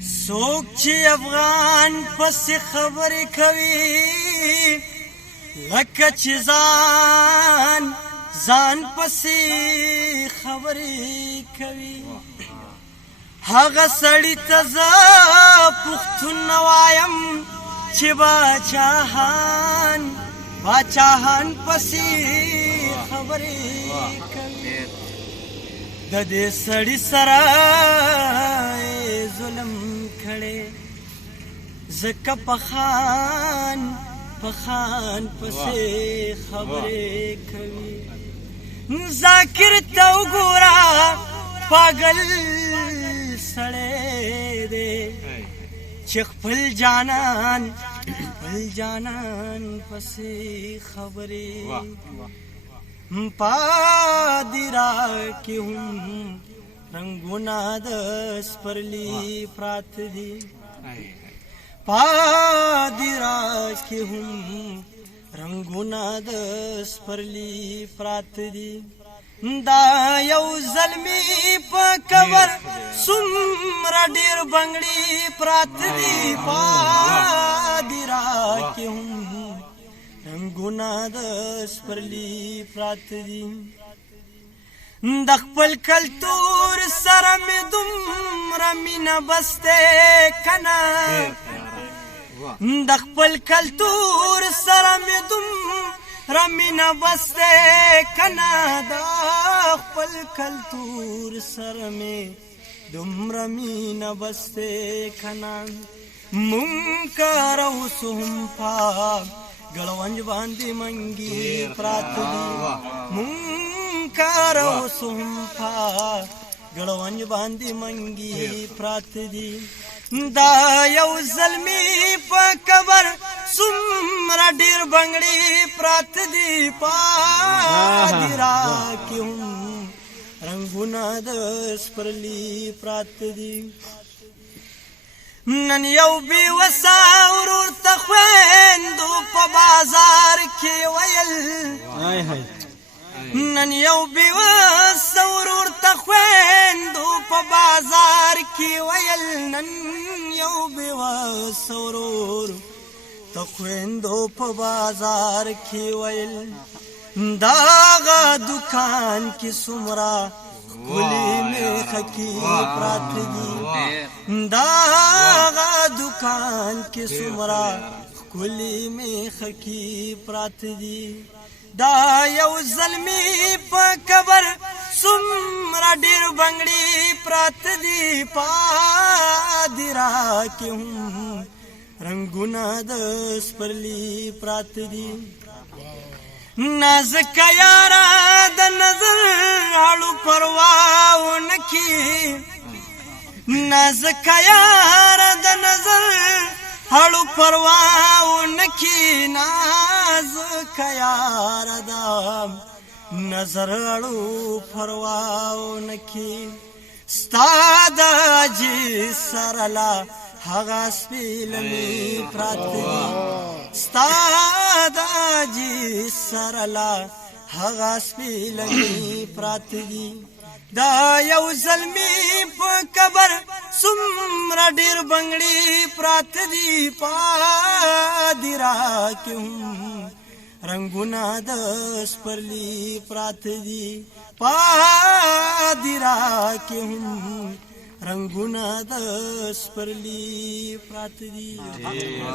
څوک چې افغان پسې خبرې کوي لکه چې ځان پسې خبرې کوي هغه سړی ته زه پښتون نه وایم چې باچاهان پسې خبرې کوي د دې سړي سره ظلم کړي ځکه پخان پسې خبرې کوي ذاکر ته وګوره پاگل سړی دی چې خپل جانان پسې خبرې پادرا کې هم رنگونه د سپرلی پرات دي پادرا کې هم رنگونه د سپرلی پرات دي دا یو زلمی په کور څومره ډېر بنګړي پرات دي پادرا کې هم رنگونه د سپرلی پرات دي د خپل کلتور سره مې دومره مینه بسته کنه د خپل کلتور سره مې دومره مینه بسته کنه د خپل کلتور سره مې دومره مینه بسته کنه منکر اوسهم پاک ګړونج باندې منګي پرات دي منکر اوسهم پاک ګړونج باندې منګي پرات دي دا یو زلمی په قبر څومره ډېر بنګړي پرات دي پادرا کې هم رنګونه د سپرلی پرات دي نن یو بېوسه ورور ته خویندو په بازار کې ویل نن یو بېوسه ورور ته خویندو په بازار کې ویل نن یو بېوسه ورور ته خویندو په بازار کې ویل داغه دکان کې څومره ښکلې میخه کې پرات دي داغه دکان کې څومره ښکلې میخه کې پرات دي دا یو زلمی په قبر څومره ډېر بنګړي پرات دي پادرا کې هم رنګونه د سپرلی پرات دي نازک یارا د نظر اړو پروا ونکي نازک یارا د نظر اړو پروا ونکي نازک یارا د نظر اړو پروا ونکي ستاد جي سرلا هغه سپیلمی پرات دي ستاد جي سرلا هغه سپیلمی پرات دي دا یو زلمی په قبر څومره ډېر بنګړي پرات دي پادرا کې هم رنگونه د سپرلی پرات دي پادرا کې هم رنگونه د سپرلی پرات دي